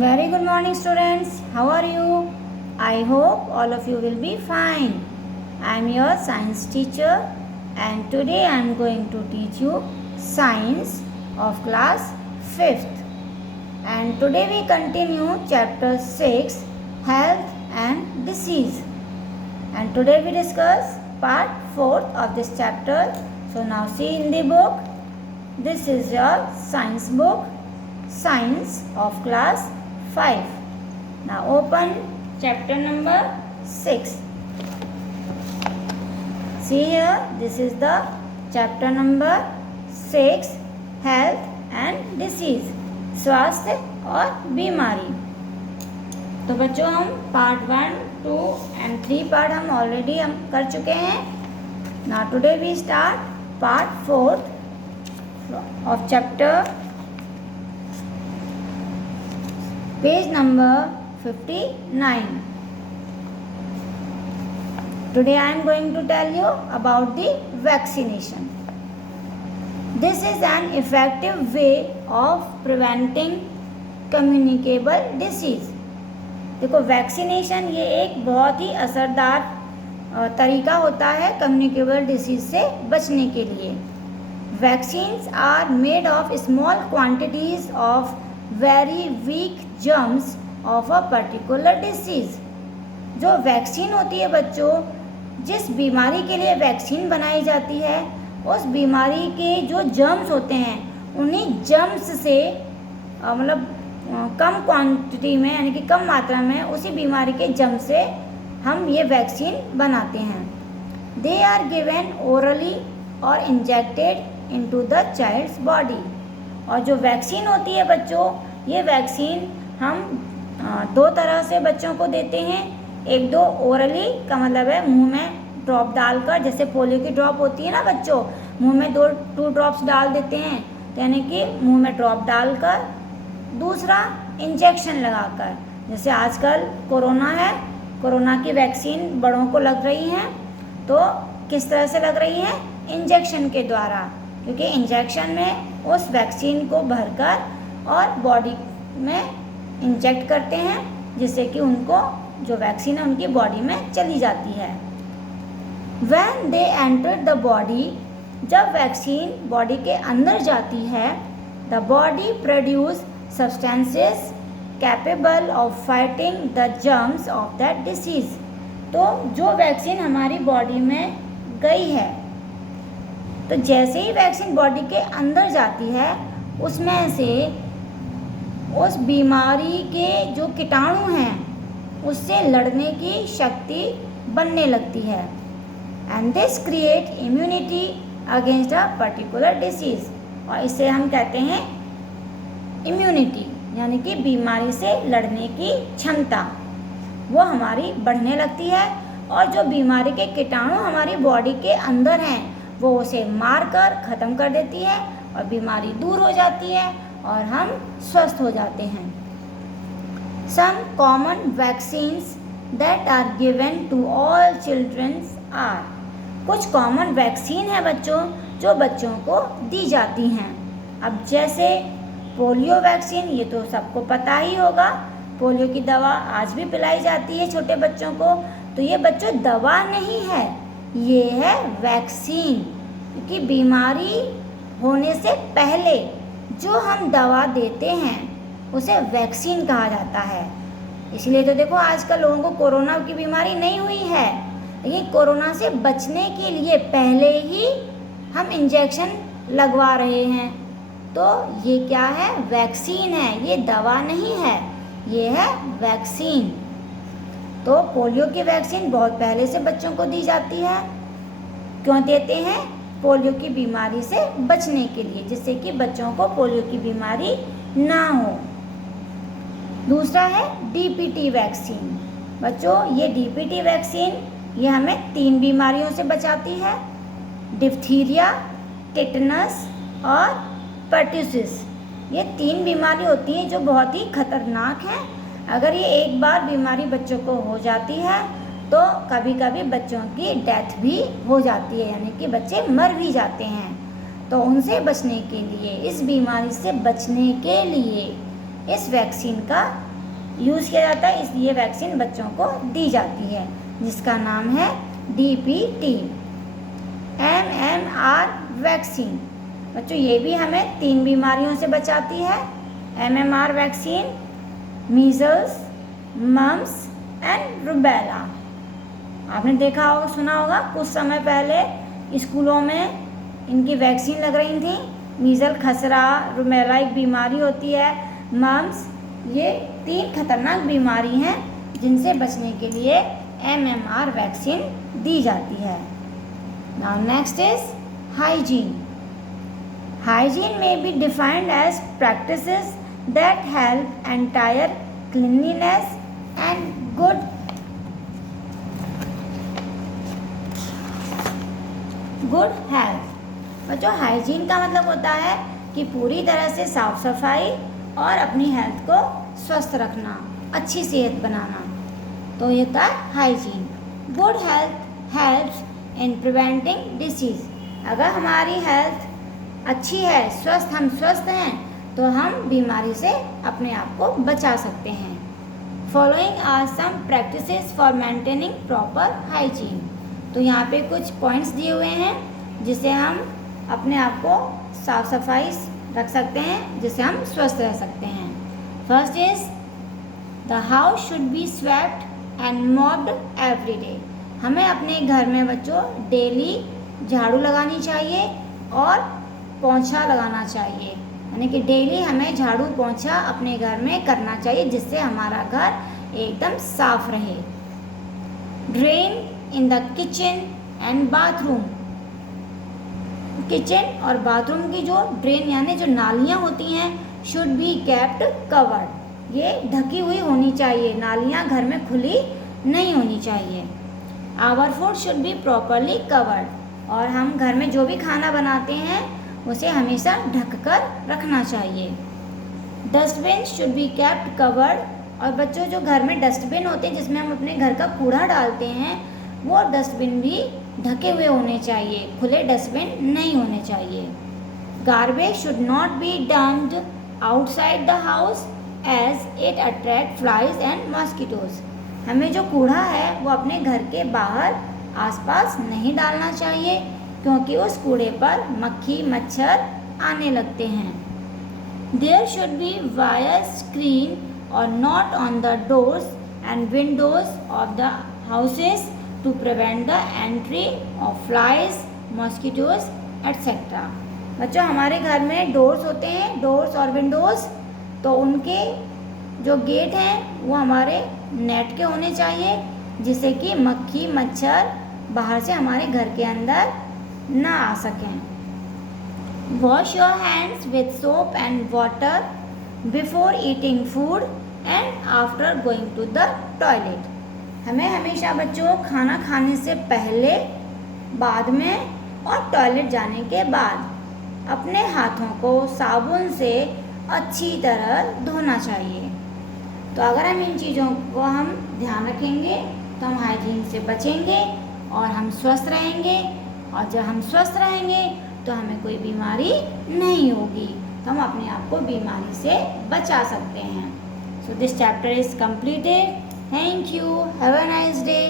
Very good morning, students. How are you? I hope all of you will be fine. I am your science teacher, and today I am going to teach you science of class 5th. And today we continue chapter 6, health and disease. And today we discuss part 4th of this chapter. So now see in the book. This is your science book, Science of class 5. Now open chapter number 6. See here, this is the chapter number 6, health and disease, स्वास्थ्य और बीमारी. तो बच्चों हम part 1, 2 and 3 part हम already कर चुके हैं. Now today we start part 4th of chapter, page number 59. Today I am going to tell you about the vaccination. This is an effective way of preventing communicable disease. देखो vaccination ये एक बहुत ही असरदार तरीका होता है कम्युनिकेबल डिसीज से बचने के लिए. Vaccines are made of small quantities of very weak germs of a particular disease. जो वैक्सीन होती है बच्चों, जिस बीमारी के लिए वैक्सीन बनाई जाती है, उस बीमारी के जो जर्म्स होते हैं, उन्हीं जर्म्स से मतलब कम क्वांटिटी में यानी कि कम मात्रा में उसी बीमारी के जर्म से हम ये वैक्सीन बनाते हैं. दे आर गिवन ओरली और injected into the child's body. और जो वैक्सीन होती है बच्चों, ये वैक्सीन हम दो तरह से बच्चों को देते हैं. एक दो ओरली का मतलब है मुंह में ड्रॉप डालकर, जैसे पोलियो की ड्रॉप होती है ना बच्चों, मुंह में 2 ड्रॉप्स डाल देते हैं, यानी कि मुंह में ड्रॉप डालकर. दूसरा इंजेक्शन लगाकर, जैसे आजकल कोरोना है, कोरोना की वैक्सीन बड़ों को लग रही है. तो किस तरह से लग रही है? इंजेक्शन के द्वारा, क्योंकि इंजेक्शन में उस वैक्सीन को भरकर और बॉडी में इंजेक्ट करते हैं, जिससे कि उनको जो वैक्सीन है उनकी बॉडी में चली जाती है. When they enter the body, जब वैक्सीन बॉडी के अंदर जाती है, the body produce substances capable of fighting the germs of that disease. तो जो वैक्सीन हमारी बॉडी में गई है, तो जैसे ही वैक्सीन बॉडी के अंदर जाती है, उसमें से उस बीमारी के जो कीटाणु हैं उससे लड़ने की शक्ति बनने लगती है. And this create immunity against a particular disease. और इसे हम कहते हैं इम्यूनिटी, यानी कि बीमारी से लड़ने की क्षमता वो हमारी बढ़ने लगती है. और जो बीमारी के कीटाणु हमारी बॉडी के अंदर हैं, वो उसे मारकर ख़त्म कर देती है और बीमारी दूर हो जाती है और हम स्वस्थ हो जाते हैं. Some common vaccines that are given to all childrens are. कुछ कॉमन वैक्सीन है बच्चों जो बच्चों को दी जाती हैं. अब जैसे पोलियो वैक्सीन, ये तो सबको पता ही होगा. पोलियो की दवा आज भी पिलाई जाती है छोटे बच्चों को. तो ये बच्चों दवा नहीं है, ये है वैक्सीन. क्योंकि बीमारी होने से पहले जो हम दवा देते हैं उसे वैक्सीन कहा जाता है. इसलिए तो देखो आजकल लोगों को कोरोना की बीमारी नहीं हुई है, लेकिन कोरोना से बचने के लिए पहले ही हम इंजेक्शन लगवा रहे हैं. तो ये क्या है? वैक्सीन है, ये दवा नहीं है, ये है वैक्सीन. तो पोलियो की वैक्सीन बहुत पहले से बच्चों को दी जाती है. क्यों देते हैं? पोलियो की बीमारी से बचने के लिए, जिससे कि बच्चों को पोलियो की बीमारी ना हो. दूसरा है डीपीटी वैक्सीन. बच्चों ये डीपीटी वैक्सीन ये हमें 3 बीमारियों से बचाती है: डिप्थीरिया, टिटनस और पर्ट्यूसिस. ये 3 बीमारी होती हैं जो बहुत ही खतरनाक हैं. अगर ये एक बार बीमारी बच्चों को हो जाती है तो कभी कभी बच्चों की डेथ भी हो जाती है, यानी कि बच्चे मर भी जाते हैं. तो उनसे बचने के लिए, इस बीमारी से बचने के लिए इस वैक्सीन का यूज़ किया जाता है, इसलिए वैक्सीन बच्चों को दी जाती है, जिसका नाम है DPT, MMR वैक्सीन। बच्चों ये भी हमें 3 बीमारियों से बचाती है। MMR vaccine measles, mumps and rubella. आपने देखा होगा, सुना होगा, कुछ समय पहले स्कूलों में इनकी वैक्सीन लग रही थी। मीजल, खसरा, रूबेला एक बीमारी होती है, मम्स, ये 3 खतरनाक बीमारी हैं जिनसे बचने के लिए MMR वैक्सीन दी जाती है। Now next is hygiene. Hygiene may be defined as practices that help entire cleanliness and good health। बच्चों हाइजीन का मतलब होता है कि पूरी तरह से साफ सफाई और अपनी हेल्थ को स्वस्थ रखना, अच्छी सेहत बनाना, तो ये था hygiene. Good health helps in preventing disease. अगर हमारी हेल्थ अच्छी है, हम स्वस्थ हैं, तो हम बीमारी से अपने आप को बचा सकते हैं। Following are some practices for maintaining proper hygiene. तो यहाँ पे कुछ पॉइंट्स दिए हुए हैं जिससे हम अपने आप को साफ सफाई रख सकते हैं, जिससे हम स्वस्थ रह सकते हैं। First is the house should be swept and mopped every day. हमें अपने घर में बच्चों डेली झाड़ू लगानी चाहिए और पोंछा लगाना चाहिए, यानी कि डेली हमें झाड़ू पोंछा अपने घर में करना चाहिए, जिससे हमारा घर एकदम साफ रहे। Drain in the kitchen and bathroom. Kitchen और बाथरूम की जो ड्रेन यानी जो नालियाँ होती हैं, शुड बी केप्ट कवर्ड। ये ढकी हुई होनी चाहिए, नालियाँ घर में खुली नहीं होनी चाहिए। Our food should be properly covered. और हम घर में जो भी खाना बनाते हैं उसे हमेशा ढककर रखना चाहिए। Dustbin should be kept covered. और बच्चों जो घर में डस्टबिन होते हैं जिसमें हम अपने घर का कूड़ा डालते हैं, वो डस्टबिन भी ढके हुए होने चाहिए, खुले डस्टबिन नहीं होने चाहिए। Garbage should not be dumped outside the house as it attract flies and mosquitoes. हमें जो कूड़ा है वो अपने घर के बाहर आसपास नहीं डालना चाहिए, क्योंकि उस कूड़े पर मक्खी मच्छर आने लगते हैं। There should be wire screen or net on the doors and windows of the houses to prevent the entry of flies, mosquitoes etcetera. बच्चों हमारे घर में डोर्स होते हैं, डोर्स और विंडोज़, तो उनके जो गेट हैं वो हमारे नेट के होने चाहिए, जिससे कि मक्खी मच्छर बाहर से हमारे घर के अंदर ना आ सकें। Wash your hands with soap and water before eating food and after going to the toilet. हमें हमेशा बच्चों खाना खाने से पहले, बाद में और टॉयलेट जाने के बाद अपने हाथों को साबुन से अच्छी तरह धोना चाहिए। तो अगर हम इन चीज़ों को हम ध्यान रखेंगे तो हम हाइजीन से बचेंगे और हम स्वस्थ रहेंगे, और जब हम स्वस्थ रहेंगे तो हमें कोई बीमारी नहीं होगी, तो हम अपने आप को बीमारी से बचा सकते हैं। So this chapter is completed. Thank you. Have a nice day.